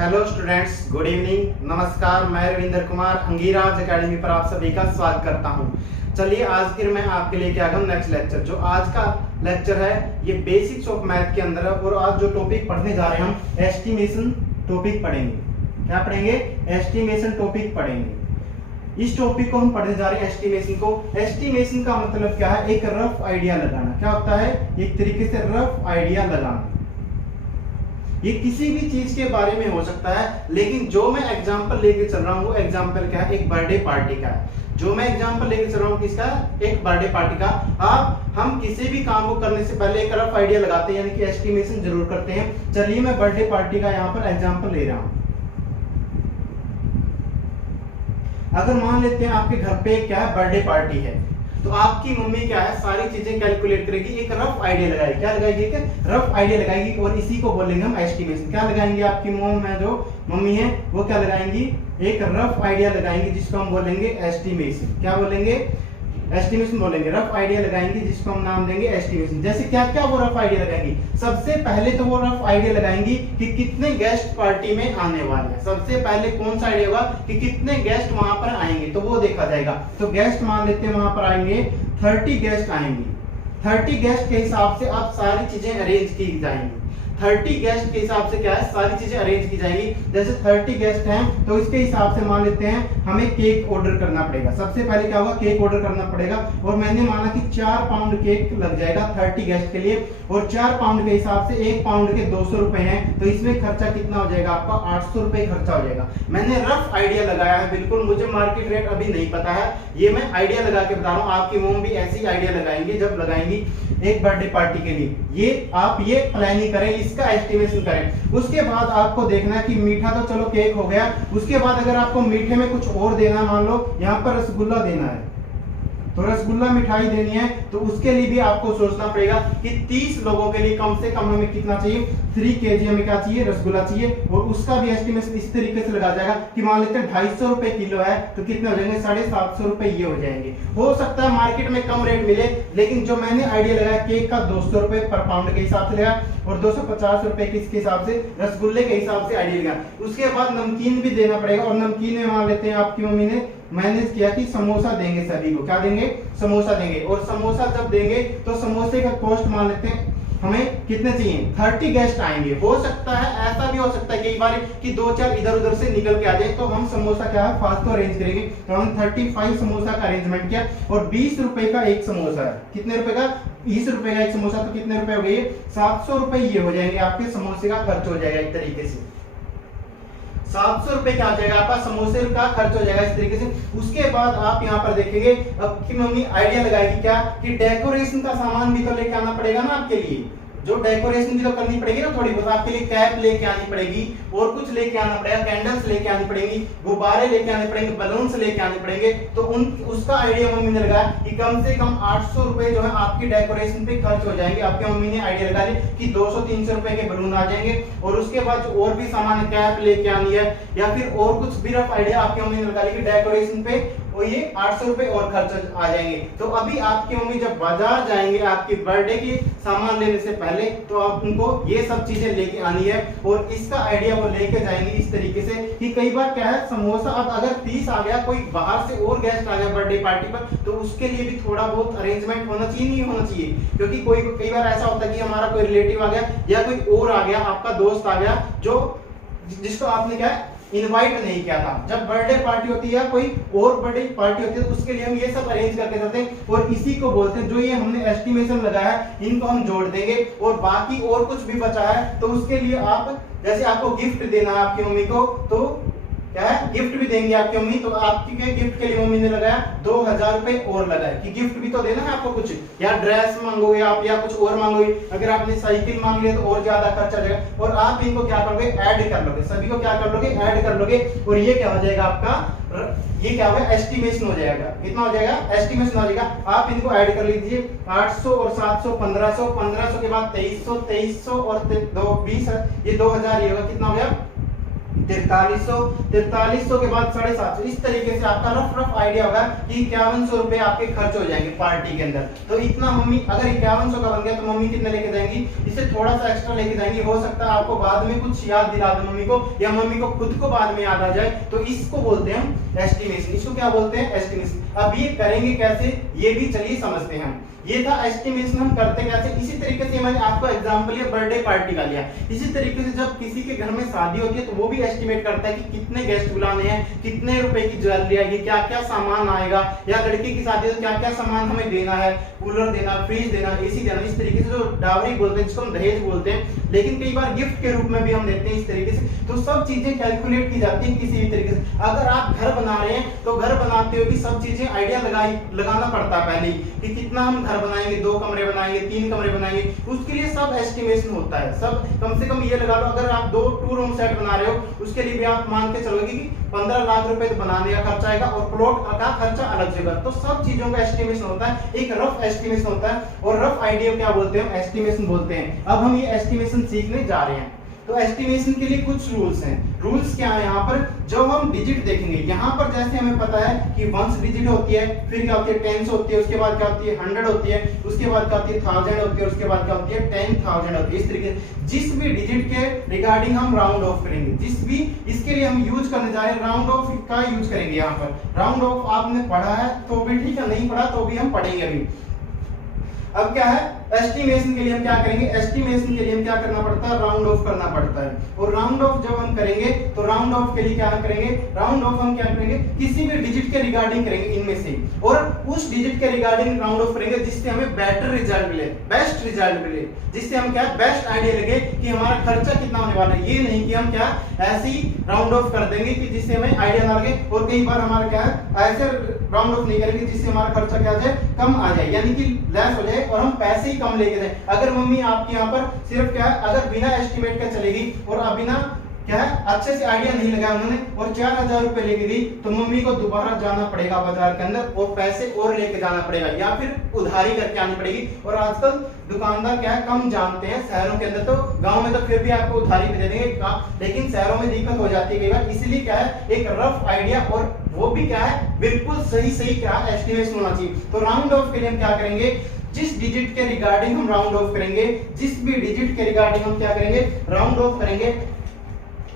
Hello students, good evening, नमस्कार। मैं Ravindra Kumar अंगीराज academy पर आप सभी का स्वागत करता हूं। चलिए आज फिर मैं आपके लिए क्या हूं नेक्स्ट लेक्चर। जो आज का लेक्चर है ये बेसिक्स ऑफ मैथ के अंदर है और आज जो टॉपिक पढ़ने जा रहे हैं हम एस्टिमेशन टॉपिक पढ़ेंगे। क्या पढ़ेंगे? एस्टिमेशन टॉपिक पढ़ेंगे। इस टॉपिक को हम पढ़ने जा रहे हैं एस्टिमेशन को। एस्टिमेशन का मतलब क्या है? एक रफ आइडिया लगाना। क्या होता है? एक तरीके से रफ आइडिया लगाना। ये किसी भी चीज के बारे में हो सकता है, लेकिन जो मैं एग्जांपल लेके चल रहा हूँ वो एग्जांपल क्या है? एक बर्थडे पार्टी का है। जो मैं एग्जांपल लेके चल रहा हूँ किसका? एक बर्थडे पार्टी का। हम किसी भी काम को करने से पहले एक रफ आइडिया लगाते हैं, यानी कि एस्टिमेशन जरूर करते हैं। चलिए मैं बर्थडे पार्टी का यहाँ पर एग्जाम्पल ले रहा हूँ। अगर मान लेते हैं आपके घर पे क्या है? बर्थडे पार्टी है, तो आपकी मम्मी क्या है? सारी चीजें कैलकुलेट करेगी, एक रफ आइडिया लगाएगी। क्या लगाएगी? एक रफ आइडिया लगाएगी और इसी को बोलेंगे हम एस्टिमेशन। क्या लगाएंगे? आपकी मॉम है जो मम्मी है वो क्या लगाएंगी? एक रफ आइडिया लगाएंगे जिसको हम बोलेंगे एस्टिमेशन। क्या बोलेंगे? एस्टिमेशन बोलेंगे। रफ आइडिया लगाएंगे जिसको हम नाम देंगे एस्टिमेशन। जैसे क्या क्या वो रफ आइडिया लगाएंगी? सबसे पहले तो वो रफ आइडिया लगाएंगी कि कितने गेस्ट पार्टी में आने वाले हैं। सबसे पहले कौन सा आइडिया होगा कि कितने गेस्ट वहां पर आएंगे, तो वो देखा जाएगा। तो गेस्ट मान लेते हैं वहां पर आएंगे 30 गेस्ट आएंगे। 30 गेस्ट के हिसाब से अब सारी चीजें अरेंज की जाएंगी। 30 गेस्ट के हिसाब से क्या है? सारी चीजें अरेंज की जाएंगी। जैसे 30 गेस्ट हैं तो इसके हिसाब से मान लेते हैं हमें केक ऑर्डर करना पड़ेगा। सबसे पहले क्या होगा? केक ऑर्डर करना पड़ेगा और मैंने माना कि 4 पाउंड केक लग जाएगा 30 गेस्ट के लिए। और 4 पाउंड के हिसाब से 1 पाउंड के 200 रुपए हैं, तो इसमें खर्चा कितना हो जाएगा? आपका 800 रुपए खर्चा हो जाएगा। मैंने रफ आइडिया लगाया है, बिल्कुल मुझे मार्केट रेट अभी नहीं पता है, ये मैं आइडिया लगा के बता रहा हूँ। आपकी मॉम भी ऐसी आइडिया लगाएंगे जब लगाएंगी एक बर्थडे पार्टी के लिए। ये आप ये प्लानिंग करें, इसका एस्टिमेशन करें। उसके बाद आपको देखना है कि मीठा तो चलो केक हो गया, उसके बाद अगर आपको मीठे में कुछ और देना, मान लो यहाँ पर रसगुल्ला देना है, तो रसगुल्ला मिठाई देनी है, तो उसके लिए भी आपको सोचना पड़ेगा कि 30 लोगों के लिए कम से कम हमें कितना चाहिए? 3 kg हमें क्या चाहिए? रसगुल्ला चाहिए। और उसका भी एस्टिमेशन इस तरीके से लगा जाएगा कि मान लेते हैं 250 रुपए किलो है, तो कितने हो जाएंगे? 750 रुपए ये हो जाएंगे। हो सकता है मार्केट में कम रेट मिले, लेकिन जो मैंने आइडिया लगाया केक का 200 रुपए पर पाउंड के हिसाब से लगा और 250 रुपए किसके हिसाब से? रसगुल्ले के हिसाब से आइडिया लगा। उसके बाद नमकीन भी देना पड़ेगा और नमकीन में मान लेते हैं आपकी मम्मी ने मैनेज किया कि समोसा देंगे सभी को। क्या देंगे? समोसा देंगे। और समोसा जब देंगे तो समोसे का कॉस्ट मान लेते हैं हमें कितने चाहिए? 30 गेस्ट आएंगे। हो सकता है ऐसा भी हो सकता है कई बार कि 2-4 इधर उधर से निकल के आ जाए, तो हम समोसा क्या है फास्ट तो अरेंज करेंगे। तो हम 35 समोसा का अरेंजमेंट किया और 20 रुपए का एक समोसा है। कितने रुपए का? 20 रुपए का एक समोसा, तो कितने रुपए हो गए? 700 रुपए ये हो जाएंगे आपके समोसे का खर्च हो जाएगा। एक तरीके से 700 रुपए क्या आ जाएगा? आपका समोसे का खर्च हो जाएगा इस तरीके से। उसके बाद आप यहाँ पर देखेंगे अब की मम्मी आइडिया लगाएगी क्या कि डेकोरेशन का सामान भी तो लेके आना पड़ेगा ना आपके लिए। जो डेकोरेशन भी तो करनी पड़ेगी ना थोड़ी बहुत। आपके लिए कैप लेके आनी पड़ेगी और कुछ लेके आना पड़ेगा, कैंडल्स लेके आनी पड़ेगी, गुब्बारे लेके आने पड़ेंगे, बलून्स लेके आने पड़ेंगे। तो उसका आइडिया मम्मी ने लगाया कि कम से कम 800 रुपए जो है आपकी डेकोरेशन पे खर्च हो जाएंगे। आपकी मम्मी ने आइडिया लगा लिया कि 200-300 रुपए के बलून आ जाएंगे। और उसके बाद जो और भी सामान कैप लेके आनी है या फिर और कुछ भी रफ आइडिया आपकी मम्मी ने लगा लिया कि डेकोरेशन पे और ये 800 रुपए और खर्च आ जाएंगे। तो अभी आपकी मम्मी जब बाजार जाएंगे आपकी बर्थडे की सामान लेने से पहले, तो आप उनको ये सब चीजें लेके आनी है और इसका आइडिया वो लेके जाएंगे इस तरीके से कि कई बार क्या है समोसा अब अगर 30 आ गया, कोई बाहर से और गेस्ट आ गया बर्थडे पार्टी पर, तो उसके लिए भी थोड़ा बहुत अरेंजमेंट होना चाहिए, नहीं होना चाहिए? क्योंकि कई बार ऐसा होता है कि हमारा कोई रिलेटिव आ गया या कोई और आ गया, आपका दोस्त आ गया जो जिसको आपने क्या है इनवाइट नहीं किया था। जब बर्थडे पार्टी होती है कोई और बर्थडे पार्टी होती है तो उसके लिए हम ये सब अरेंज करके जाते हैं और इसी को बोलते हैं, जो ये हमने एस्टिमेशन लगाया है इनको हम जोड़ देंगे। और बाकी और कुछ भी बचा है तो उसके लिए आप जैसे आपको गिफ्ट देना है आपकी मम्मी को, तो क्या है गिफ्ट भी देंगे आपकी मम्मी। तो आपकी गिफ्ट के लिए मम्मी ने लगाया 2000 रुपए और लगाया कि गिफ्ट भी तो देना है आपको कुछ, या ड्रेस मांगोगे आप या कुछ और मांगोगे। अगर आपने साइकिल मांग लिया तो और ज्यादा खर्चा आ जाएगा। और आप इनको क्या करोगे? ऐड कर लोगे, सभी को क्या कर लोगे? ऐड कर लोगे। और ये क्या हो जाएगा आपका? ये क्या होगा? एस्टिमेशन हो जाएगा। कितना हो जाएगा? एस्टिमेशन हो जाएगा। आप इनको ऐड कर लीजिए 800 और 700 1500, 1500 के बाद 2300, 2300 और 20 ये 2000 ये होगा। कितना हो गया? 4300 के बाद 750, इस तरीके से आपका रफ आइडिया होगा कि 5100 रुपए आपके खर्च हो जाएंगे पार्टी के अंदर। तो इतना मम्मी अगर 5100 का बन गया तो मम्मी कितने लेके जाएंगी, इसे थोड़ा सा एक्स्ट्रा लेके जाएंगी। हो सकता है आपको बाद में कुछ याद दिला दो मम्मी को, या मम्मी को खुद को बाद में याद आ जाए, तो इसको बोलते हैं हम एस्टिमेशन। इसको क्या बोलते हैं, एस्टिमेशन। अब ये करेंगे कैसे, ये भी चलिए समझते हैं हम। ये था एस्टिमेशन, हम करते कैसे। इसी तरीके से मैंने आपको एग्जांपल ये बर्थडे पार्टी का लिया। इसी तरीके से जब किसी के घर में शादी होती है तो वो भी एस्टिमेट करता है कि कितने गेस्ट बुलाने हैं, कितने रुपए की ज्वेलरी आएगी, क्या क्या सामान आएगा, या लड़की की शादी है तो क्या क्या सामान हमें देना है, कूलर देना, फ्रिज देना, एसी देना। इस तरीके से जो डावरी बोलते हैं, जिसको हम दहेज बोलते हैं, लेकिन कई बार गिफ्ट के रूप में भी हम देते हैं इस तरीके से। तो सब चीजें कैलकुलेट की जाती है किसी भी तरीके से। अगर आप घर बना रहे हैं तो घर बनाते हुए भी सब चीजें आइडिया लगाना पड़ता है पहले कि कितना हम घर बनाएंगे, 2 कमरे बनाएंगे, 3 कमरे बनाएंगे, उसके लिए सब एस्टिमेशन होता है। सब कम से कम ये लगा लो, अगर आप 2 रूम सेट बना रहे हो उसके लिए भी आप मान के चलोगे कि 15 लाख रुपए तो बनाने का खर्चा आएगा और प्लॉट का खर्चा अलग जगह। तो सब चीजों का एस्टिमेशन होता है, एक रफ एस्टिमेशन होता है, और रफ आइडिया क्या बोलते हैं, एस्टिमेशन बोलते हैं। अब हम ये एस्टिमेशन सीखने जा रहे हैं। तो एस्टिमेशन के लिए कुछ रूल्स हैं। रूल्स क्या है, यहाँ पर जब हम डिजिट देखेंगे, यहाँ पर जैसे हमें पता है कि वंस डिजिट होती है, फिर क्या होती है, टेंस होती है, उसके बाद क्या होती है, 100 होती है, उसके बाद क्या होती है, 1000 होती है, उसके बाद क्या होती है, 10,000 होती है। इस तरीके से जिस भी डिजिट के रिगार्डिंग हम राउंड ऑफ करेंगे, जिस भी इसके लिए हम यूज करने जा रहे हैं, राउंड ऑफ का यूज करेंगे। यहाँ पर राउंड ऑफ आपने पढ़ा है तो भी ठीक है, नहीं पढ़ा तो भी हम पढ़ेंगे अभी। अब क्या है, एस्टिमेशन के लिए हम क्या करेंगे, एस्टिमेशन के लिए हम क्या करना पड़ता है, राउंड ऑफ करना पड़ता है। और राउंड ऑफ जब हम करेंगे तो राउंड ऑफ के लिए क्या करेंगे, राउंड ऑफ हम क्या करेंगे, किसी भी डिजिट के रिगार्डिंग करेंगे इनमें से, और उस डिजिट के रिगार्डिंग राउंड ऑफ करेंगे जिससे हमें बेटर रिजल्ट मिले, बेस्ट रिजल्ट मिले, जिससे हम क्या बेस्ट आइडिया लगे कि हमारा खर्चा कितना होने वाला है। ये नहीं कि हम क्या ऐसे ही राउंड ऑफ कर देंगे कि जिससे हमें आइडिया ना लगे, और कई बार हमारा क्या है ऐसे राउंड ऑफ नहीं करेंगे जिससे हमारा खर्चा क्या आ जाए, कम आ जाए, यानी कि लेस हो जाए और हम पैसे ही कम लेके जाए। अगर मम्मी आपके यहाँ पर सिर्फ क्या है, अगर बिना एस्टिमेट के चलेगी और बिना क्या है अच्छे से आइडिया नहीं लगाया उन्होंने और 4000 रुपए लेके गई, तो मम्मी को दोबारा जाना पड़ेगा बाजार के अंदर और पैसे और लेके जाना पड़ेगा, या फिर उधारी करके आनी पड़ेगी। और आजकल दुकानदार क्या है कम जानते हैं शहरों के अंदर, तो गांव में तो फिर भी आपको उधारी भी दे देंगे, लेकिन शहरों में दिक्कत हो जाती है कई बार। इसलिए क्या है, एक रफ आइडिया, और वो भी क्या है बिल्कुल सही क्या एस्टिमेशन होना चाहिए। तो राउंड ऑफ के लिए हम क्या करेंगे, जिस डिजिट के रिगार्डिंग हम राउंड ऑफ करेंगे, जिस भी डिजिट के रिगार्डिंग हम क्या करेंगे, राउंड ऑफ करेंगे,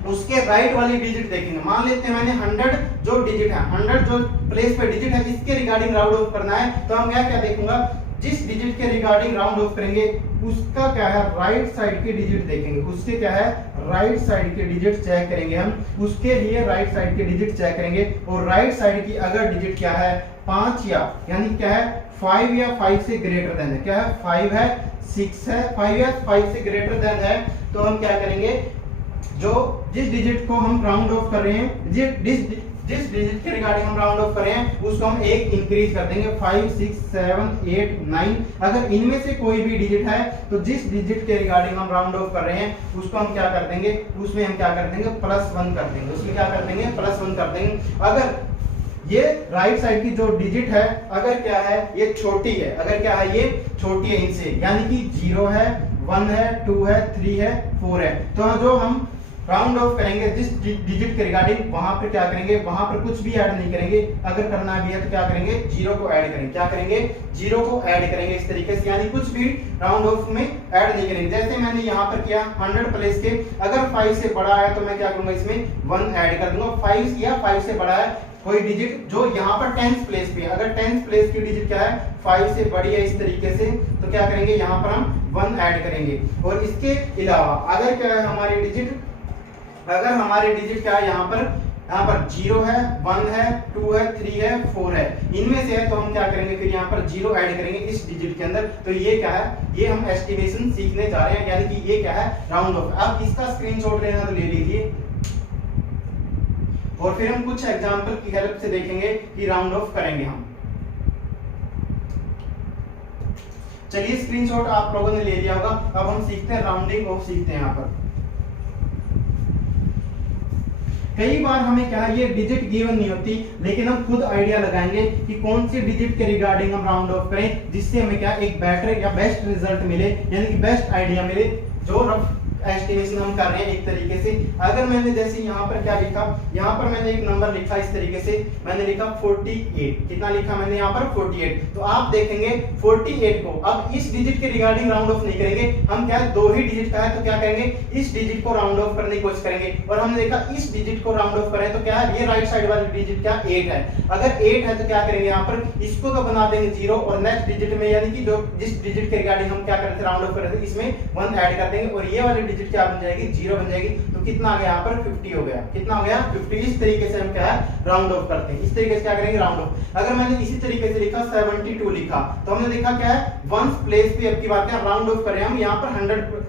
उसके राइट वाली डिजिट देखेंगे। मान लेते हैं मैंने 100 जो डिजिट है, 100 जो प्लेस पे डिजिट है, इसके रिगार्डिंग राउंड ऑफ करना है, तो हम क्या देखूंगा, जिस डिजिट के रिगार्डिंग राउंड ऑफ करेंगे उसका क्या है, राइट साइड की डिजिट देखेंगे, उसके क्या है राइट साइड के डिजिट चेक करेंगे हम, उसके लिए राइट साइड के डिजिट चेक करेंगे। और राइट साइड की अगर डिजिट क्या है 5 या यानी क्या है 5 या 5 से ग्रेटर देन है, क्या है 5 है 6 है 5 या 5 से ग्रेटर देन है, तो हम क्या करेंगे, जो जिस डिजिट को हम राउंड ऑफ कर रहे हैं, जिस डिजिट के रिगार्डिंग हम राउंड ऑफ कर रहे हैं उसको हम 1 इंक्रीज कर देंगे, 5 6 7 8 9। अगर इनमें से कोई भी डिजिट है तो जिस डिजिट के रिगार्डिंग हम राउंड ऑफ कर रहे हैं उसको हम क्या कर देंगे, उसमें हम क्या कर देंगे +1 कर देंगे, उसमें क्या कर देंगे +1 कर देंगे। अगर ये राइट साइड की जो डिजिट है अगर क्या है ये छोटी है, अगर क्या है ये छोटी है इनसे, यानी कि 0 है 1 है 2 है 3 है 4 है, तो जो हम राउंड ऑफ करेंगे जिस डिजिट के रिगार्डिंग वहां पर क्या करेंगे, वहां पर कुछ भी ऐड नहीं करेंगे। अगर करना भी है तो क्या करेंगे, 0 को ऐड करेंगे, क्या करेंगे 0 को ऐड करेंगे इस तरीके से, यानी कुछ भी राउंड ऑफ में ऐड नहीं करेंगे। जैसे मैंने यहाँ पर किया 100 प्लेस के, अगर 5 से बड़ा है तो मैं क्या करूंगा इसमें 1 ऐड कर दूंगा। 5 या 5 से बड़ा है कोई डिजिट जो यहाँ पर 10th प्लेस पे है, अगर 10th प्लेस की डिजिट क्या है 5 से बड़ी है इस तरीके से, तो क्या करेंगे यहाँ पर हम 1 ऐड करेंगे। और इसके अलावा अगर क्या है हमारी डिजिट, अगर हमारी डिजिट क्या है यहाँ पर 0 है 1 है 2 है 3 है 4 है, इनमें से है तो हम क्या करेंगे फिर यहाँ पर 0 ऐड करेंगे इस डिजिट के अंदर। तो ये क्या है, ये हम एस्टिमेशन सीखने जा रहे हैं, यानी कि ये क्या है राउंड ऑफ। आप इसका स्क्रीनशॉट लेना तो ले लीजिए, और फिर हम कुछ एग्जांपल की हेल्प से देखेंगे कि राउंड ऑफ करेंगे हम। चलिए स्क्रीनशॉट आप लोगों ने ले लिया होगा, अब हम सीखते हैं राउंडिंग ऑफ, सीखते हैं यहाँ पर। कई बार हमें क्या है ये डिजिट गिवन नहीं होती, लेकिन हम खुद आइडिया लगाएंगे कि कौन सी डिजिट के रिगार्डिंग हम राउंड ऑफ करें जिससे हमें क्या एक बेटर या बेस्ट रिजल्ट मिले, यानी कि बेस्ट आइडिया मिले, जो रफ एस्टिमेशन हम कर रहे हैं एक तरीके से। अगर मैंने जैसे यहाँ पर क्या लिखा, यहाँ पर मैंने एक नंबर लिखा इस तरीके से, मैंने लिखा 48, कितना लिखा मैंने यहाँ पर 48। तो आप देखेंगे 48 को अब इस डिजिट के रिगार्डिंग राउंड ऑफ नहीं करेंगे हम, क्या दो ही डिजिट का है तो क्या करेंगे इस डिजिट को राउंड ऑफ करने की कोशिश करेंगे, और हमने देखा इस डिजिट को राउंड ऑफ करें तो क्या है ये राइट साइड वाली डिजिट क्या 8 है। अगर 8 है तो क्या करेंगे यहाँ पर इसको तो बना देंगे 0, और नेक्स्ट डिजिट में यानी कि जो जिस डिजिट के रिगार्डिंग हम क्या करते थे राउंड ऑफ कर रहे थे इसमें 1 ऐड कर देंगे, और ये वाली डिजिट क्या बन जाएगी 0 बन जाएगी। तो कितना आ गया यहाँ पर 50 हो गया, कितना हो गया 50। इस तरीके से हम क्या है राउंड ऑफ करते हैं, इस तरीके से क्या करेंगे राउंड ऑफ। अगर मैंने इसी तरीके से लिखा 72 लिखा तो हमने देखा क्या है वंस प्लेस पे अब की बात है राउंड ऑफ करें हम यहाँ पर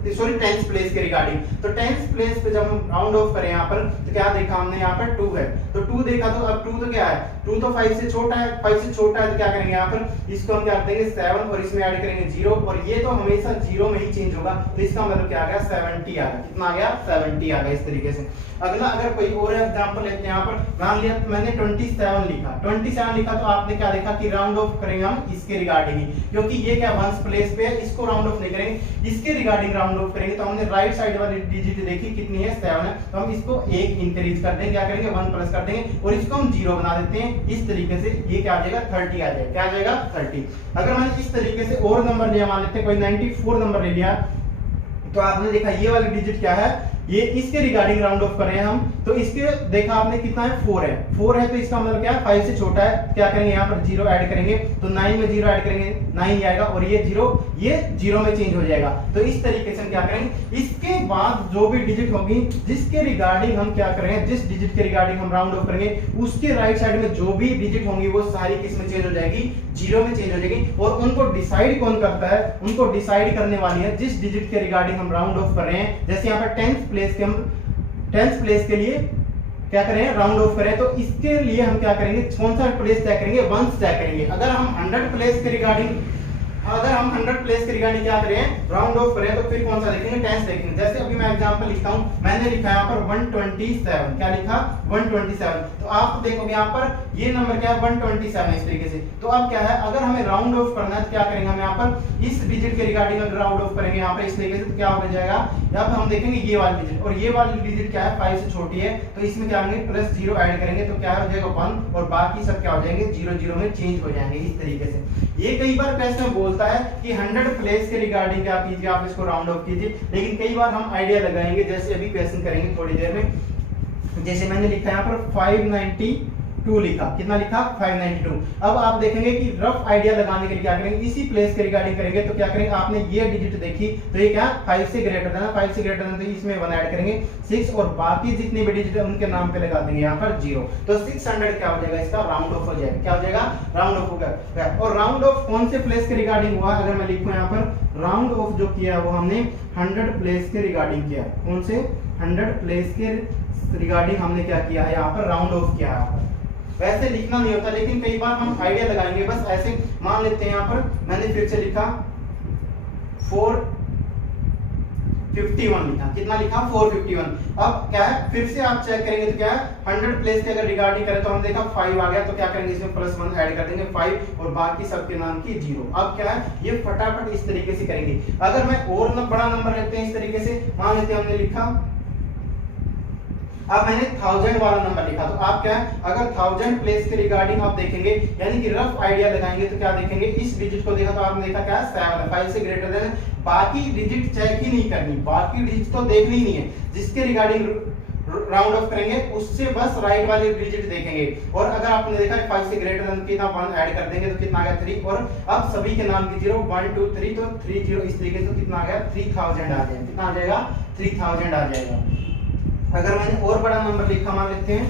10th प्लेस के रिगार्डिंग, तो 10th प्लेस पे जब हम राउंड ऑफ करें यहाँ पर तो क्या देखा हमने यहाँ पर 2 है, तो 2 देखा तो अब 2 तो क्या है 2 तो 5 से छोटा है, 5 से छोटा है तो क्या करेंगे यहाँ पर इसको हम क्या देंगे 7 और इसमें ऐड करेंगे 0, और ये तो हमेशा 0 में ही चेंज होगा, तो इसका मतलब क्या आ गया 70 आ गया, कितना आ गया 70 आ गया इस तरीके से। अगला अगर कोई और एग्जांपल लेते हैं यहाँ पर मान लिया मैंने 27 लिखा, 27 लिखा तो आपने क्या देखा कि राउंड ऑफ करेंगे हम इसके रिगार्डिंग ही, क्योंकि ये क्या वंस प्लेस पे है इसको राउंड ऑफ नहीं करेंगे, इसके रिगार्डिंग राउंड ऑफ करेंगे। तो हमने राइट साइड वाली डिजिट देखी कितनी है 7 है, तो हम इसको 1 इंक्रीज कर देंगे, क्या करेंगे 1 प्लस कर देंगे और इसको हम 0 बना देते हैं। इस तरीके से ये क्या आ जाएगा 30 आ जाएगा, क्या आ जाएगा 30। अगर मैंने इस तरीके से और नंबर लिया, मान लेते हैं कोई 94 नंबर ले लिया, तो आपने देखा ये वाली डिजिट क्या है ये इसके रिगार्डिंग राउंड ऑफ कर रहे हैं हम, तो इसके देखा आपने कितना है 4 है तो इसका मतलब क्या है 5 से छोटा है, क्या करेंगे यहाँ पर 0 ऐड करेंगे, तो 9 में 0 ऐड करेंगे 9 आएगा, और ये 0 में चेंज हो जाएगा। तो इस तरीके से हम क्या करेंगे इसके बाद जो भी डिजिट होगी जिसके रिगार्डिंग हम क्या करेंगे जिस डिजिट के रिगार्डिंग हम राउंड ऑफ करेंगे उसके राइट साइड में जो भी डिजिट होंगी वो सारी किस में चेंज हो जाएगी 0 में चेंज हो जाएगी, और उनको डिसाइड कौन करता है उनको डिसाइड करने वाली है जिस डिजिट के रिगार्डिंग हम राउंड ऑफ कर रहे हैं। जैसे यहाँ पर 10th प्लेस के लिए क्या करें राउंड ऑफ करें, तो इसके लिए हम क्या करेंगे कौन सा प्लेस तय करेंगे वंस तय करेंगे। अगर हम 100 प्लेस के रिगार्डिंग क्या करें राउंड ऑफ करें तो फिर कौन सा देखेंगे 10th देखेंगे। जैसे अभी मैं एग्जांपल लिखता हूं, मैंने लिखा यहाँ पर 127, क्या लिखा 127, तो आप देखोगे यहाँ पर ये नंबर क्या है 127 इस तरीके से। तो अब क्या है अगर हमें राउंड ऑफ करना है तो क्या करेंगे हम यहाँ पर इस डिजिट के रिगार्डिंग अगर राउंड ऑफ करेंगे यहाँ पे इस तरीके से तो क्या हो जाएगा, यहाँ पर हम देखेंगे ये वाली डिजिट और ये वाली डिजिट क्या है 5 से छोटी है, तो इसमें क्या होंगे प्लस 0 ऐड करेंगे तो क्या हो जाएगा 1, और बाकी सब क्या हो जाएंगे 0 में चेंज हो जाएंगे इस तरीके से। ये कई बार क्वेश्चन बोलता है कि 100 प्लेस के रिगार्डिंग क्या कीजिए आप इसको राउंड ऑफ कीजिए, लेकिन कई बार हम आइडिया लगाएंगे जैसे अभी क्वेश्चन करेंगे थोड़ी देर में। जैसे मैंने लिखा यहाँ पर 592 लिखा, कितना लिखा 592। अब आप देखेंगे कि रफ आइडिया लगाने के लिए क्या करेंगे इसी प्लेस के रिगार्डिंग करेंगे, तो क्या करेंगे आपने ये डिजिट देखी तो ये क्या 5 से ग्रेटर देना, 5 से ग्रेटर देना तो इसमें 1 ऐड करेंगे 6, और बाकी जितने भी डिजिट है उनके नाम पे लगा देंगे यहाँ पर 0, तो 600 क्या हो जाएगा इसका राउंड ऑफ हो जाएगा, क्या हो जाएगा राउंड ऑफ होगा। और राउंड ऑफ कौन से प्लेस के रिगार्डिंग हुआ, अगर मैं लिखूं यहाँ पर राउंड ऑफ जो किया वो हमने 100 प्लेस के रिगार्डिंग किया, कौन से 100 प्लेस के रिगार्डिंग हमने क्या किया है यहाँ पर राउंड ऑफ किया है। वैसे लिखना नहीं होता लेकिन कई बार हम आइडिया लगाएंगे, बस ऐसे मान लेते हैं यहाँ पर मैंने फिर से लिखा 451 लिखा, कितना लिखा 451। अब क्या है फिर से आप चेक करेंगे तो क्या है 100 प्लेस के अगर रिगार्डिंग करें तो हमने देखा 5 आ गया, तो क्या करेंगे इसमें प्लस 1 ऐड कर देंगे 5 और बाकी सबके नाम की 0। अब क्या है ये फटाफट इस तरीके से करेंगे। अगर मैं और बड़ा नंबर लेते हैं इस तरीके से, मान लेते हैं हमने लिखा अब मैंने 1000 वाला नंबर लिखा, तो आप क्या है अगर 1000 प्लेस के रिगार्डिंग आप देखेंगे यानी कि रफ आइडिया लगाएंगे तो क्या देखेंगे इस डिजिट को देखा तो आपने देखा क्या 7 है, 5 से ग्रेटर देन, बाकी डिजिट चेक ही नहीं करनी, बाकी डिजिट तो देखनी ही नहीं है, जिसके रिगार्डिंग राउंड ऑफ करेंगे उससे बस राइट वाली डिजिट देखेंगे। और अगर आपने देखा 5 से ग्रेटर देन कितना 1 ऐड कर देंगे तो कितना आ गया 3, और अब सभी के नाम की 0 1 2 3 तो 30 इस तरीके से कितना आ गया 3000 आ जाएगा, कितना आ जाएगा 3000 आ जाएगा। अगर मैंने और बड़ा नंबर लिखा, मान लेते हैं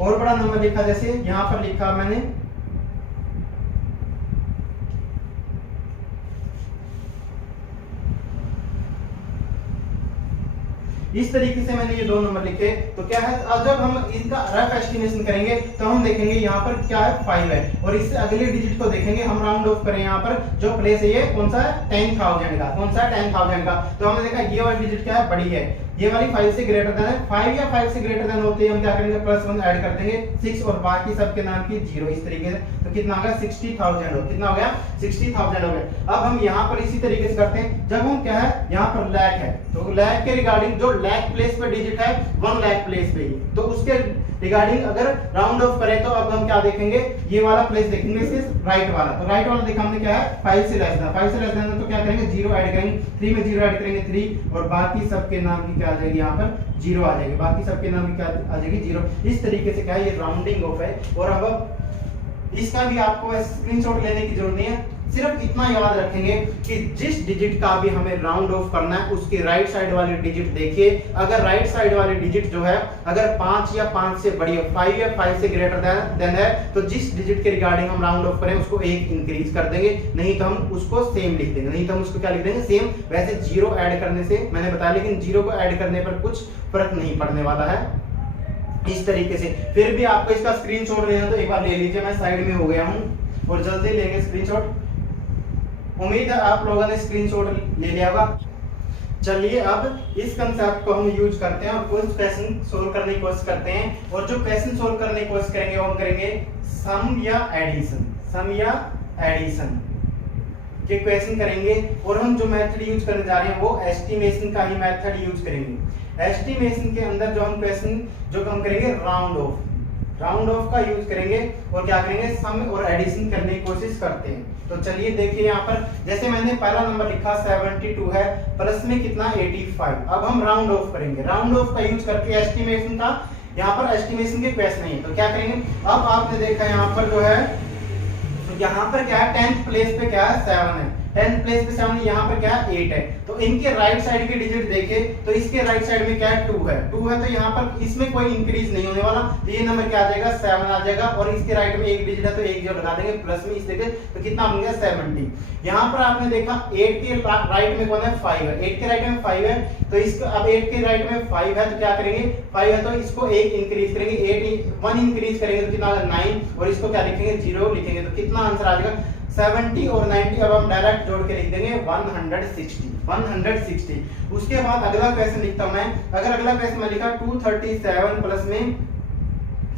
और बड़ा नंबर लिखा, जैसे यहां पर लिखा मैंने इस तरीके से मैंने ये 2 नंबर लिखे, तो क्या है अब जब हम इनका रफ एस्टिमेशन करेंगे तो हम देखेंगे यहाँ पर क्या है 5 है, और इससे अगले डिजिट को देखेंगे हम राउंड ऑफ करें यहाँ पर जो प्लेस है ये कौन सा है 10,000 का, कौन सा है 10,000 का, तो हमने देखा ये वाली डिजिट क्या है बड़ी है, ये वाली 5 से ग्रेटर देन है, 5 या 5 से ग्रेटर देन होते हैं हम क्या करेंगे +1 ऐड कर देंगे 6 और बाकी सबके नाम की 0 इस तरीके से। तो कितना हो गया 60,000 हो, कितना हो गया 60,000 हो गया। अब हम यहाँ पर इसी तरीके से करते हैं, जब हम क्या है यहाँ पर लाख है तो लाख के रिगार्डिंग जो लाख प्लेस पे डिजिट है 1 लाख प्लेस पे ही, तो उसके रिगार्डिंग अगर राउंड ऑफ करें तो अब हम क्या देखेंगे ये वाला प्लेस देखेंगे इसके राइट वाला। तो राइट वाला देखा हमने क्या है 5 से लेस देन, 5 से लेस देन तो क्या करेंगे 0 ऐड करेंगे, 3 में 0 ऐड करेंगे 3 और बाकी सबके नाम की क्या आ जाएगी यहाँ पर 0 आ जाएगी, बाकी सबके नाम की क्या आ जाएगी 0। इस तरीके से क्या है ये राउंडिंग ऑफ है। और अब इसका भी आपको स्क्रीनशॉट लेने की जरूरत नहीं है, सिर्फ इतना याद रखेंगे कि जिस डिजिट का भी हमें राउंड ऑफ करना है उसकी राइट साइड वाली डिजिट देखिए, अगर राइट साइड वाली डिजिट जो है अगर 5 या 5 से बड़ी है, 5 या 5 से ग्रेटर देन है, तो जिस डिजिट के रिगार्डिंग हम राउंड ऑफ करें उसको 1 इंक्रीज कर देंगे, नहीं तो हम उसको सेम लिख देंगे, नहीं तो हम उसको क्या लिख देंगे सेम। वैसे 0 ऐड करने से मैंने बताया, लेकिन 0 को ऐड करने पर कुछ फर्क नहीं पड़ने वाला है इस तरीके से। फिर भी आपको इसका स्क्रीनशॉट लेना तो एक बार ले लीजिए, मैं साइड में हो गया हूं और जल्दी लेंगे स्क्रीनशॉट। उम्मीद है आप लोगों ने स्क्रीनशॉट ले लिया होगा। चलिए अब इस कंसेप्ट को हम यूज करते हैं और कुछ क्वेश्चन सोल्व करने की कोशिश करते हैं। और जो क्वेश्चन सोल्व करने की कोशिश करेंगे वो हम करेंगे सम या एडिशन, सम या एडिशन के क्वेश्चन करेंगे। और हम जो मेथड यूज करने जा रहे हैं वो एस्टिमेशन का ही मेथड यूज करेंगे। एस्टिमेशन के अंदर जो हम क्वेश्चन जो हम करेंगे राउंड ऑफ का यूज करेंगे और क्या करेंगे सम और एडिशन करने की कोशिश करते हैं। तो चलिए देखिए यहाँ पर जैसे मैंने पहला नंबर लिखा 72 है, प्लस में कितना 85। अब हम राउंड ऑफ करेंगे, राउंड ऑफ का यूज करके एस्टिमेशन का, यहाँ पर एस्टिमेशन के क्वेश्चन नहीं है तो क्या करेंगे। अब आपने देखा यहाँ पर जो है, यहाँ पर क्या है 10th प्लेस पे क्या है 7 है, 10th प्लेस पे 7 है, यहाँ पर क्या है 8 है। तो इनके राइट साइड की डिजिट देखे तो इसके राइट साइड में क्या है 2 है, 2 है तो यहाँ पर इसमें कोई इंक्रीज नहीं होने वाला, तो ये नंबर क्या आ जाएगा 7 आ जाएगा। और इसके राइट में एक डिजिट है तो एक जो लगा देंगे प्लस में, इस तरीके तो कितना बन गया 70। यहाँ पर आपने देखा 8 के राइट में कौन है 5 है, 8 के राइट में 5 है तो इसको अब 8 के राइट में 5 है तो क्या करेंगे 5 है तो इसको 1 इंक्रीज करेंगे, 1 इंक्रीज करेंगे तो कितना होगा 9 और इसको क्या लिखेंगे 0 लिखेंगे तो कितना आंसर आ जाएगा 70 और 90। अब हम डायरेक्ट जोड़ के लिख देंगे 160। उसके बाद अगला क्वेश्चन लिखता हूं मैं, अगर अगला क्वेश्चन मैं लिखा 237 प्लस में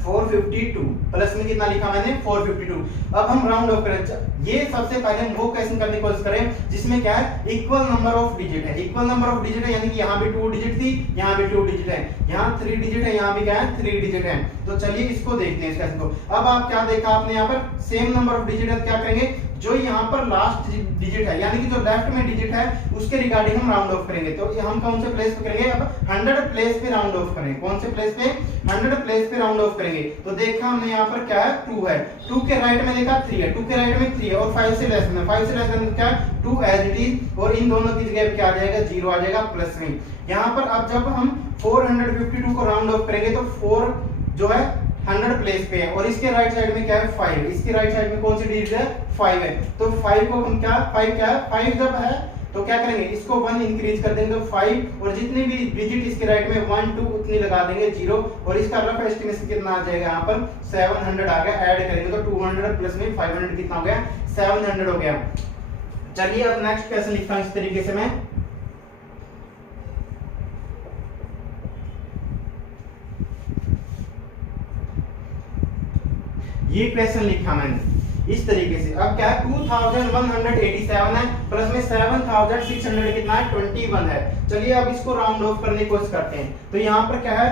452, प्लस में कितना लिखा मैंने 452। अब हम राउंड ऑफ करें, ये सबसे पहले वो क्वेश्चन करने की कोशिश करें जिसमें क्या है इक्वल नंबर ऑफ डिजिट है, इक्वल नंबर ऑफ डिजिट है, यानी कि यहाँ भी 2 डिजिट थी, यहाँ भी 2 डिजिट है, यहाँ 3 डिजिट है, यहाँ भी क्या है 3 डिजिट है। तो चलिए इसको देखते हैं इस क्वेश्चन को। अब आप क्या देखा आपने यहाँ पर सेम नंबर ऑफ डिजिट है, क्या करेंगे जो यहाँ पर लास्ट डिजिट है यानी कि जो लेफ्ट में डिजिट है उसके रिगार्डिंग हम राउंड ऑफ करेंगे। तो हम कौन से प्लेस पे करेंगे, अब 100 प्लेस पे राउंड ऑफ करेंगे, कौन से प्लेस पे 100 प्लेस पे राउंड ऑफ करेंगे। तो देखा हमने यहाँ पर क्या है 2 है, 2 के राइट में देखा 3 है, 2 के राइट में 3 है और 5 से लेस में, 5 से लेस में क्या 2 एज इट इज और इन दोनों की जगह क्या आ जाएगा 0 आ जाएगा प्लस में। यहाँ पर अब जब हम 452 को राउंड ऑफ करेंगे तो 4 जो है 100 प्लेस पे है और इसके राइट साइड में क्या है 5, इसके राइट साइड में कौन सी डिजिट है 5 है। तो 5 को हम क्या 5 क्या है 5 जब है तो क्या करेंगे इसको 1 इंक्रीज कर देंगे तो 5 और जितने भी डिजिट इसके राइट में 1 2 उतनी लगा देंगे 0 और इसका रफ एस्टिमेशन कितना आ जाएगा यहाँ पर 700 आ गया। ऐड करेंगे तो 200 प्लस में 500 कितना हो गया 700 हो गया। चलिए अब नेक्स्ट क्वेश्चन लिखता हूं इस तरीके से मैं, ये क्वेश्चन लिखा मैंने इस तरीके से। अब क्या है 2187 है प्लस में 7600 कितना है 21 है। चलिए अब इसको राउंड ऑफ करने की कोशिश करते हैं। तो यहाँ पर क्या है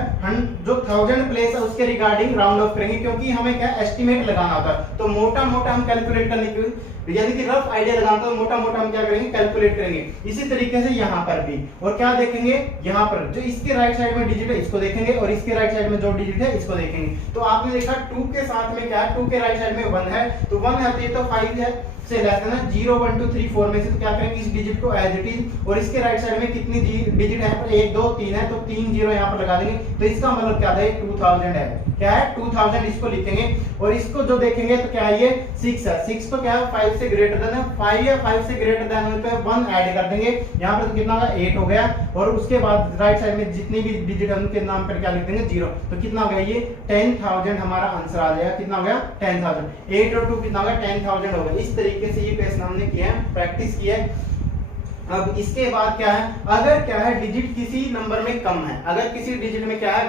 जो 1000 प्लेस है उसके रिगार्डिंग राउंड ऑफ करेंगे क्योंकि हमें क्या एस्टिमेट लगाना होता है। तो मोटा मोटा हम कैलकुलेट करने की यानी कि रफ आइडिया लगाना तो मोटा मोटा हम क्या करेंगे कैलकुलेट करेंगे। इसी तरीके से यहाँ पर भी और क्या देखेंगे यहाँ पर जो इसके राइट साइड में डिजिट है इसको देखेंगे और इसके राइट साइड में जो डिजिट है इसको देखेंगे। तो आपने देखा 2 के साथ में क्या है 2 के राइट साइड में 1 है तो 1 है तो 5 है से लेस है ना 0 1 2 3 4 में से तो क्या करेंगे इस डिजिट को एज इट इज और इसके राइट साइड में कितनी डिजिट है पर 1 2 3 है तो 3 0 यहाँ पर लगा देंगे। तो इसका मतलब क्या है 2000 है, क्या है 2000 इसको लिखेंगे और इसको जो देखेंगे तो क्या है ये 6 है, 6 तो क्या है 5 से ग्रेटर देन है, 5 या 5 से ग्रेटर देन पे 1 ऐड कर देंगे यहाँ पर तो कितना होगा 8 हो गया और उसके बाद राइट साइड में जितनी भी डिजिट है उनके नाम पर क्या लिख देंगे 0 तो कितना हो गया ये 10000 हमारा आंसर आ जाएगा। कितना हो गया 10000, 8 और 2 कितना हो गया 10000 हो गया। इस तरीके से ये क्वेश्चन हमने किया है, प्रैक्टिस किया है। अब इसके बाद क्या है, अगर क्या है डिजिट किसी नंबर में कम है, अगर किसी डिजिट में क्या है,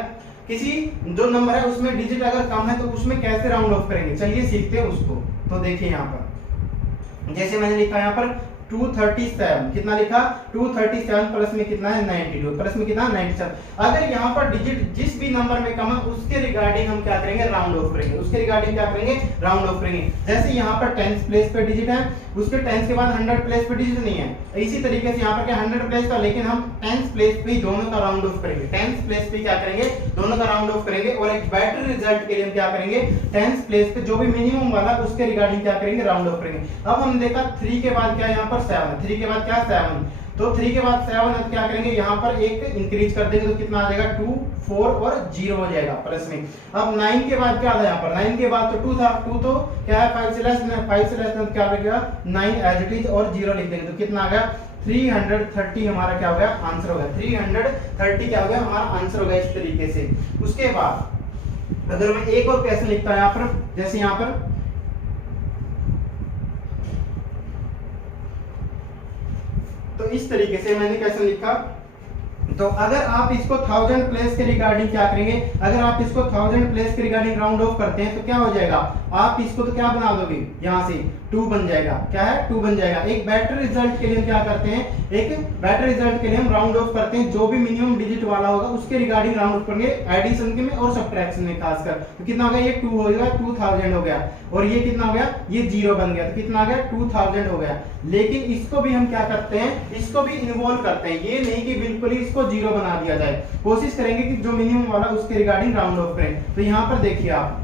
किसी जो नंबर है उसमें डिजिट अगर कम है तो उसमें कैसे राउंड ऑफ करेंगे, चलिए सीखते हैं उसको। तो देखिए यहाँ पर जैसे मैंने लिखा यहाँ पर 237, कितना लिखा 237 प्लस में कितना है 92, प्लस में कितना 97। अगर यहाँ पर डिजिट जिस भी नंबर में कम है उसके रिगार्डिंग हम क्या करेंगे, राउंड ऑफ करेंगे, उसके रिगार्डिंग क्या करेंगे, राउंड ऑफ करेंगे। जैसे यहाँ पर 10th प्लेस पे डिजिट है, उसके 10th के बाद 100 प्लेस पे डिजिट नहीं है, इसी तरीके से यहाँ पर क्या 100 प्लेस था, लेकिन हम 10th प्लेस पे दोनों का राउंड ऑफ करेंगे, 10th प्लेस पे क्या करेंगे, दोनों का राउंड ऑफ करेंगे। और एक बेटर रिजल्ट के लिए हम क्या करेंगे, 10th प्लेस पे जो भी मिनिमम वाला उसके रिगार्डिंग क्या करेंगे, राउंड ऑफ करेंगे। अब हम देखा 3 के बाद क्या यहाँ पर 7, 3 के बाद क्या 7, तो 3 के बाद 7 है, क्या करेंगे यहाँ पर एक इंक्रीज कर देंगे तो कितना आ जाएगा 2, 4 और 0 हो जाएगा प्लस में। अब 9 के बाद क्या था यहाँ पर, 9 के बाद तो 2 था, 2 तो क्या है 5 से लेस में, 5 से लेस में क्या लगेगा 9 एज इट इज और 0 लिख देंगे तो कितना आ गया 330 हमारा क्या हो गया, आंसर हो गया 330 क्या हो गया, हमारा आंसर हो गया इस तरीके से। उसके बाद अगर मैं एक और क्वेश्चन लिखता हूं यहाँ पर, जैसे यहाँ पर तो इस तरीके से मैंने क्वेश्चन लिखा, तो अगर आप इसको 1000 प्लेस के रिगार्डिंग क्या करेंगे, अगर आप इसको 1000 प्लेस के रिगार्डिंग राउंड ऑफ करते हैं तो क्या हो जाएगा, आप इसको तो क्या बना दोगे, यहाँ से 2 बन जाएगा, क्या है 2 बन जाएगा। एक बेटर रिजल्ट के लिए हम क्या करते हैं, एक बेटर रिजल्ट के लिए हम राउंड ऑफ करते हैं, जो भी मिनिमम डिजिट वाला होगा उसके रिगार्डिंग राउंड ऑफ करेंगे, एडिशन के में और सब्ट्रैक्शन में खासकर। तो कितना हो गया, ये 2 हो गया, 2000 हो गया, और ये कितना हो गया, ये 0 बन गया, तो कितना आ गया 2000 हो गया। लेकिन इसको भी हम क्या करते हैं, इसको भी इन्वॉल्व करते हैं, ये नहीं कि बिल्कुल ही इसको 0 बना दिया जाए, कोशिश करेंगे कि जो मिनिमम वाला उसके रिगार्डिंग राउंड ऑफ करें। तो यहाँ पर देखिए आप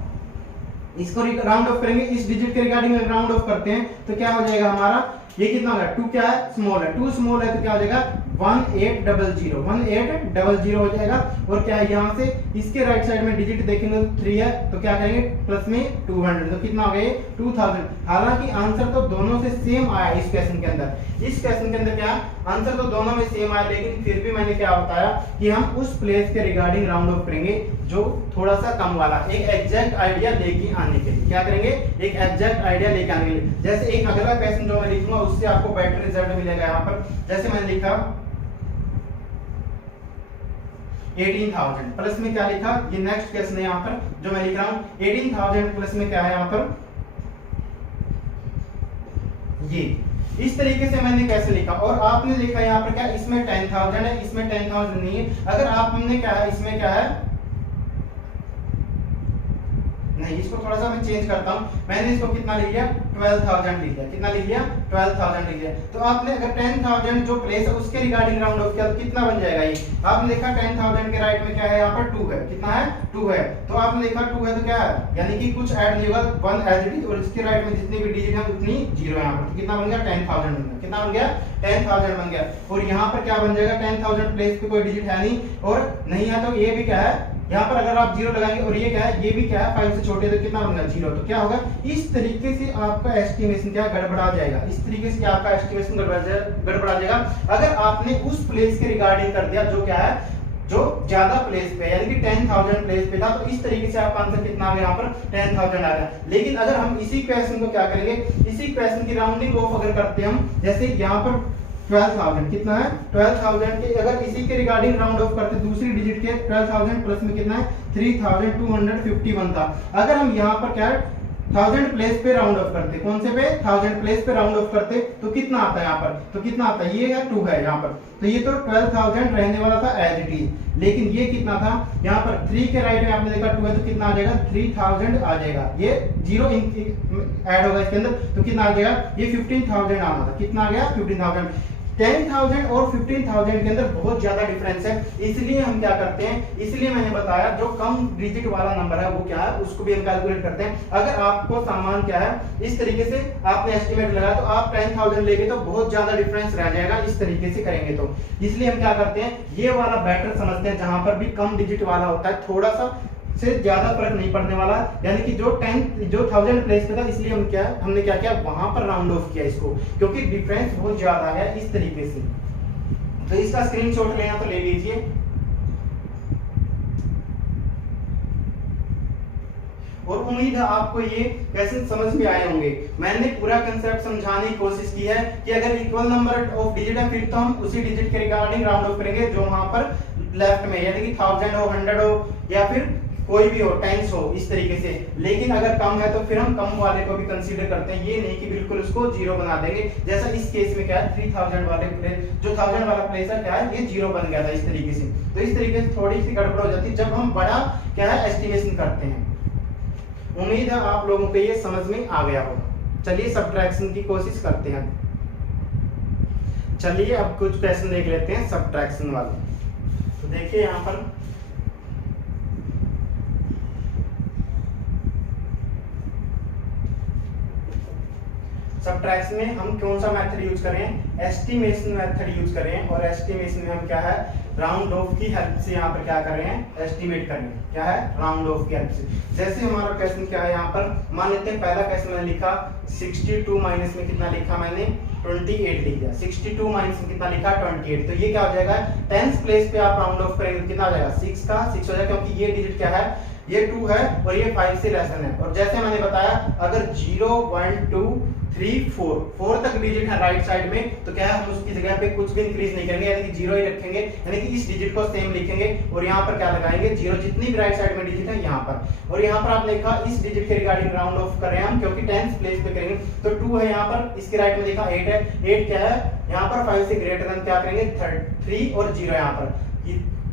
इसको राउंड ऑफ करेंगे, इस डिजिट के रिगार्डिंग राउंड ऑफ करते हैं तो क्या हो जाएगा हमारा, ये कितना होगा 2 क्या है स्मॉल है, 2 स्मॉल है तो क्या हो जाएगा 1800, 1800 हो जाएगा। और क्या है यहाँ से इसके राइट साइड में डिजिट देखेंगे तो 3 है तो क्या करेंगे प्लस में 200, तो कितना हो गया 2000। हालांकि आंसर तो दोनों से सेम आया इस क्वेश्चन के अंदर, इस क्वेश्चन के अंदर क्या आंसर तो दोनों में सेम आया, लेकिन फिर भी मैंने क्या बताया कि हम उस प्लेस के रिगार्डिंग राउंड ऑफ करेंगे जो थोड़ा सा कम वाला, एक एग्जैक्ट आइडिया लेके आने के लिए क्या करेंगे, एक एग्जैक्ट आइडिया लेके आने के लिए। जैसे एक अगला क्वेश्चन जो मैं लिखूंगा उससे आपको बेटर रिजल्ट मिलेगा। यहाँ पर जैसे मैंने लिखा 18,000 प्लस में क्या लिखा, ये नेक्स्ट क्वेश्चन है यहाँ पर जो मैं लिख रहा हूँ 18,000 प्लस में क्या है यहाँ पर, ये इस तरीके से मैंने कैसे लिखा। और आपने लिखा यहाँ पर क्या, इसमें 10,000 है, इसमें 10,000 नहीं है। अगर आप हमने क्या है, इसमें क्या है नहीं, इसको थोड़ा सा मैं चेंज करता हूं, मैंने इसको कितना लिख लिया 12,000 लिख लिया, कितना लिख लिया 12,000 लिख लिया। तो आपने अगर 10,000 जो प्लेस है उसके रिगार्डिंग राउंड ऑफ किया तो कितना बन जाएगा, ये आपने देखा 10,000 के राइट में क्या है यहाँ पर 2 है, कितना है 2 है, तो आपने देखा 2 है तो क्या है यानी कि कुछ ऐड नहीं होगा, 1 एज इट इज, और इसके राइट में जितनी भी डिजिट है उतनी 0 है यहाँ पर, तो कितना बन गया 10,000 बन गया, कितना बन गया 10,000 बन गया। और यहाँ पर क्या बन जाएगा 10,000 प्लेस पे कोई डिजिट है नहीं और नहीं है, तो ये भी क्या है यहाँ पर अगर आप 0 लगाएंगे, और ये क्या है, ये भी क्या है 5 से छोटे, तो कितना बनेगा 0, तो क्या होगा इस तरीके से आपका एस्टिमेशन क्या गड़बड़ा जाएगा, इस तरीके से आपका एस्टिमेशन गड़बड़ा जाएगा। अगर आपने उस प्लेस के रिगार्डिंग कर दिया जो क्या है, जो ज्यादा प्लेस पे यानी कि 10,000 प्लेस पे था, तो इस तरीके से आपका आंसर कितना आ गया यहाँ पर 10,000 आ गया। लेकिन अगर हम इसी क्वेश्चन को क्या करेंगे, इसी क्वेश्चन की राउंडिंग ऑफ अगर करते हैं हम, जैसे यहाँ पर 12,000 कितना है 12,000 के अगर इसी के रिगार्डिंग राउंड ऑफ करते दूसरी डिजिट के 12,000 प्लस में कितना है 3,251 था। अगर हम यहाँ पर क्या है 1000 प्लेस पे राउंड ऑफ करते, कौन से पे 1000 प्लेस पे राउंड ऑफ करते तो कितना आता है यहाँ पर, तो कितना आता है, ये है 2 है यहाँ पर, तो ये तो 12,000 रहने वाला था एज इट इज। लेकिन ये कितना था यहाँ पर 3 के राइट में आपने देखा 2 है तो कितना आ जाएगा 3000 आ जाएगा, ये 0 ऐड होगा इसके अंदर तो कितना आ जाएगा, ये 15,000 आना था, कितना आ गया 15,000। 10,000 और 15,000 के अंदर बहुत ज्यादा डिफरेंस है, इसलिए हम क्या करते हैं, इसलिए मैंने बताया जो कम डिजिट वाला नंबर है वो क्या है उसको भी हम कैलकुलेट करते हैं। अगर आपको सामान क्या है इस तरीके से आपने एस्टिमेट लगाया तो आप 10,000 लेंगे तो बहुत ज्यादा डिफरेंस रह जाएगा, इस तरीके से करेंगे तो इसलिए हम क्या करते हैं ये वाला बेटर समझते हैं, जहां पर भी कम डिजिट वाला होता है थोड़ा सा से ज्यादा फर्क नहीं पड़ने वाला, यानी कि जो 1000 प्लेस पे था इसलिए हमने क्या किया वहां पर राउंड ऑफ किया इसको, क्योंकि डिफरेंस बहुत ज्यादा आ गया इस तरीके से। तो इसका स्क्रीनशॉट लेना तो ले लीजिए। और उम्मीद है आपको ये क्वेश्चन समझ में आए होंगे। मैंने पूरा कंसेप्ट समझाने की कोशिश की है कि अगर इक्वल नंबर ऑफ डिजिट है फिर तो हम उसी डिजिट के रिगार्डिंग राउंड ऑफ करेंगे जो वहां पर लेफ्ट में, यानी कि 1000 हो, 100 हो या फिर कोई भी हो, टेंस हो, इस तरीके से। लेकिन अगर कम है तो फिर हम कम वाले को भी कंसीडर करते हैं, ये नहीं कि बिल्कुल उसको जीरो बना देंगे। जैसा इस केस में क्या है 3000 वाले प्लेस, जो 1000 वाला प्लेस है क्या है ये जीरो बन गया था इस तरीके से। तो इस तरीके से थोड़ी सी गड़बड़ हो जाती है जब हम बड़ा क्या है एस्टिमेशन करते हैं। उम्मीद है आप लोगों को ये समझ में आ गया होगा। चलिए सब्ट्रैक्शन की कोशिश करते हैं। चलिए अब कुछ क्वेश्चन देख लेते हैं सब्ट्रैक्शन वाले। तो देखिए यहाँ पर सब्ट्रैक्शन में हम कौन सा मेथड यूज करें, एस्टिमेशन मेथड यूज करें। और एस्टिमेशन में हम क्या है राउंड ऑफ की हेल्प से यहाँ पर क्या कर रहे हैं एस्टिमेट कर रहे हैं, क्या है राउंड ऑफ की हेल्प से। जैसे हमारा क्वेश्चन क्या है यहाँ पर, मान लेते हैं पहला क्वेश्चन मैंने लिखा 62 माइनस में कितना लिखा मैंने 28 लिख दिया। 62 माइनस में कितना लिखा 28, तो ये क्या हो जाएगा 10th प्लेस पे आप राउंड ऑफ करेंगे कितना हो जाएगा 6 का 6 हो जाएगा, क्योंकि ये डिजिट क्या है ये 2 है और ये 5 से लेस है। और जैसे मैंने बताया अगर 0 1 2 3 4 तक डिजिट है राइट साइड में, तो क्या है हम उसकी जगह पे कुछ भी इंक्रीज नहीं करेंगे, यानी कि 0 ही रखेंगे, यानी कि इस डिजिट को सेम लिखेंगे और यहाँ पर क्या लगाएंगे 0 जितनी भी राइट साइड में डिजिट है यहाँ पर। और यहाँ पर आपने लिखा इस डिजिट के रिगार्डिंग राउंड ऑफ कर रहे हैं हम, क्योंकि 10th प्लेस पे करेंगे तो 2 है यहाँ पर, इसके राइट में देखा 8 है, 8 क्या है यहाँ पर 5 से ग्रेटर देन क्या करेंगे 3 और 0 यहाँ पर,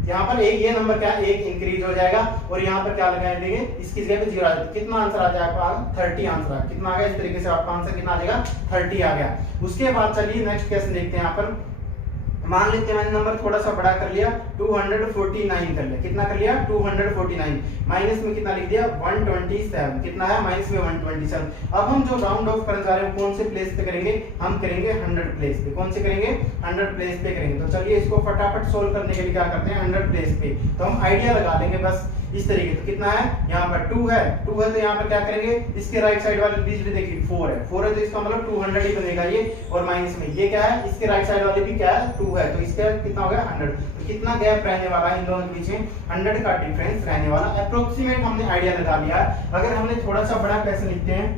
यहाँ पर एक ये नंबर क्या एक इंक्रीज हो जाएगा और यहाँ पर क्या लगाएंगे इसकी जगह पे 0 आ जाएगा। कितना आंसर आ जाएगा आपका 30 आंसर आ, कितना आ गया इस तरीके से आपका आंसर कितना आ जाएगा 30 आ गया। उसके बाद चलिए नेक्स्ट क्वेश्चन देखते हैं। यहाँ पर मान लेते हैं मैंने नंबर थोड़ा सा बड़ा कर लिया 249 कर लिया, कितना कर लिया 249, माइनस में कितना लिख दिया 127, कितना है माइनस में 127। अब हम जो राउंड ऑफ करने जा रहे हैं कौन से प्लेस पे करेंगे, हम करेंगे 100 प्लेस पे। कौन से करेंगे 100 प्लेस पे करेंगे। तो चलिए इसको फटाफट सोल्व करने के लिए क्या करते हैं 100 प्लेस पे, तो हम आइडिया लगा देंगे बस इस तरीके। तो कितना है यहाँ पर 2 है तो यहाँ पर क्या करेंगे इसके राइट साइड वाले डिजिट देखिए 4 है तो इसका मतलब 200 ही बनेगा ये, और माइनस में ये क्या है इसके राइट साइड वाले भी क्या है 2 है, तो इसका कितना हो गया 100। तो कितना गैप रहने वाला है इन दोनों के बीच में 100 का डिफरेंस रहने वाला। अप्रोक्सीमेट हमने आइडिया लगा लिया। अगर हमने थोड़ा सा बड़ा क्वेश्चन लिखते हैं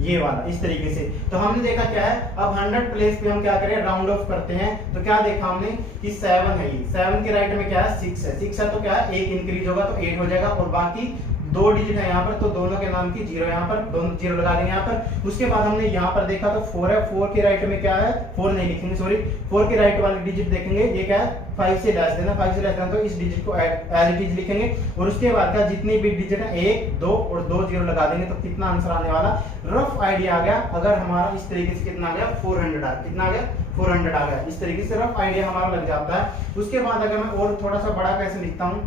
ये वाला इस तरीके से, तो हमने देखा क्या है अब 100 प्लेस पे हम क्या करें राउंड ऑफ करते हैं। तो क्या देखा हमने कि 7 है, ये 7 के राइट में क्या है 6 है, 6 है तो क्या है 1 इंक्रीज होगा तो 8 हो जाएगा, और बाकी 2 डिजिट है यहाँ पर तो दोनों के नाम की 0 यहाँ पर, दोनों 0 लगा देंगे यहाँ पर। उसके बाद हमने यहाँ पर देखा तो 4 है, 4 के राइट में क्या है 4 नहीं लिखेंगे सॉरी, 4 के राइट वाले डिजिट देखेंगे ये क्या है 5 से लेस देना, 5 से लेस देना तो इस डिजिट को एज इट इज लिखेंगे। और उसके बाद का जितनी भी डिजिट है 1 2 और 2 0 लगा देंगे तो कितना आंसर आने वाला रफ आइडिया आ गया। अगर हमारा इस तरीके से कितना आ गया 400 आ, कितना आ गया 400 आ गया, इस तरीके से रफ आइडिया हमारा लग जाता है। उसके बाद अगर मैं और थोड़ा सा बड़ा कैसे लिखता हूँ,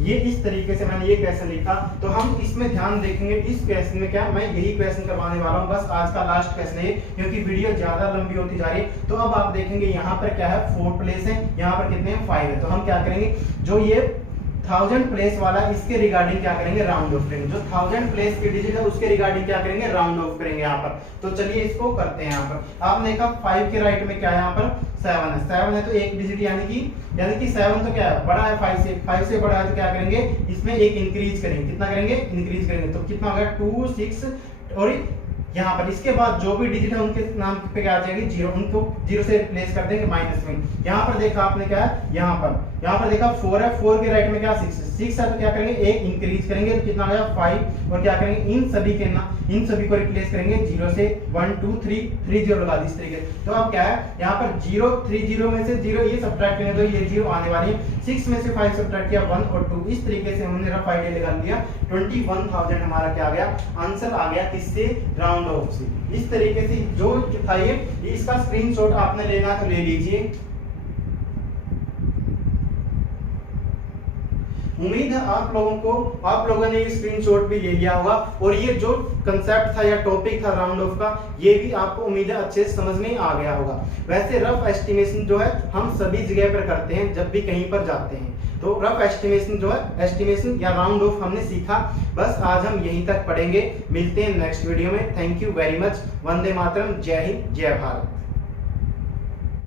ये इस तरीके से मैंने ये क्वेश्चन लिखा, तो हम इसमें ध्यान देखेंगे इस क्वेश्चन में क्या मैं यही क्वेश्चन करवाने वाला हूँ, बस आज का लास्ट क्वेश्चन है क्योंकि वीडियो ज्यादा लंबी होती जा रही है। तो अब आप देखेंगे यहाँ पर क्या है 4 प्लेस है, यहाँ पर कितने हैं 5 है, तो हम क्या करेंगे जो ये 1000 प्लेस वाला इसके रिगार्डिंग क्या करेंगे राउंड ऑफ करेंगे, जो 1000 प्लेस की डिजिट है उसके रिगार्डिंग क्या करेंगे राउंड ऑफ करेंगे यहाँ पर। तो चलिए इसको करते हैं। यहाँ पर आपने देखा 5 के राइट में क्या है यहाँ पर 7 है तो एक डिजिट यानी कि 7 तो क्या है बड़ा है 5 से बड़ा है तो क्या करेंगे इसमें एक इंक्रीज करेंगे, कितना करेंगे इंक्रीज करेंगे, तो कितना हो गया 2 6 और यहाँ पर इसके बाद जो भी डिजिट है उनके नाम पे क्या आ जाएगी 0, उनको 0 से रिप्लेस कर देंगे माइनस में। यहाँ पर देखा आपने क्या है यहाँ पर देखा 4 है, 4 के राइट में क्या 6 है तो क्या करेंगे एक इंक्रीज करेंगे तो कितना आ गया 5, और क्या करेंगे इन सभी को रिप्लेस करेंगे 0 से 1 2 3 3 0 लगा दी इस तरीके। तो अब क्या है यहाँ पर 0 3 0 में से 0 ये सब्ट्रैक्ट करेंगे तो ये 0 आने वाली है, 6 में से 5 सब्ट्रैक्ट किया 1 और 2, इस तरीके से हमने रफ आइडिया लगा लिया। 21000 हमारा क्या आ गया आंसर आ गया किससे राउंड ऑफ से। इस तरीके से जो था ये इसका स्क्रीनशॉट आपने लेना तो ले लीजिए। उम्मीद है आप लोगों ने ये स्क्रीनशॉट भी ले लिया होगा, और ये जो कंसेप्ट था या टॉपिक था राउंड ऑफ का ये भी आपको उम्मीद है अच्छे से समझ में आ गया होगा। वैसे रफ एस्टिमेशन जो है हम सभी जगह पर करते हैं जब भी कहीं पर जाते हैं। तो रफ एस्टिमेशन जो है, एस्टिमेशन या राउंड ऑफ हमने सीखा। बस आज हम यहीं तक पढ़ेंगे, मिलते हैं नेक्स्ट वीडियो में। Thank you very much. वंदे मातरम, जय हिंद, जय भारत।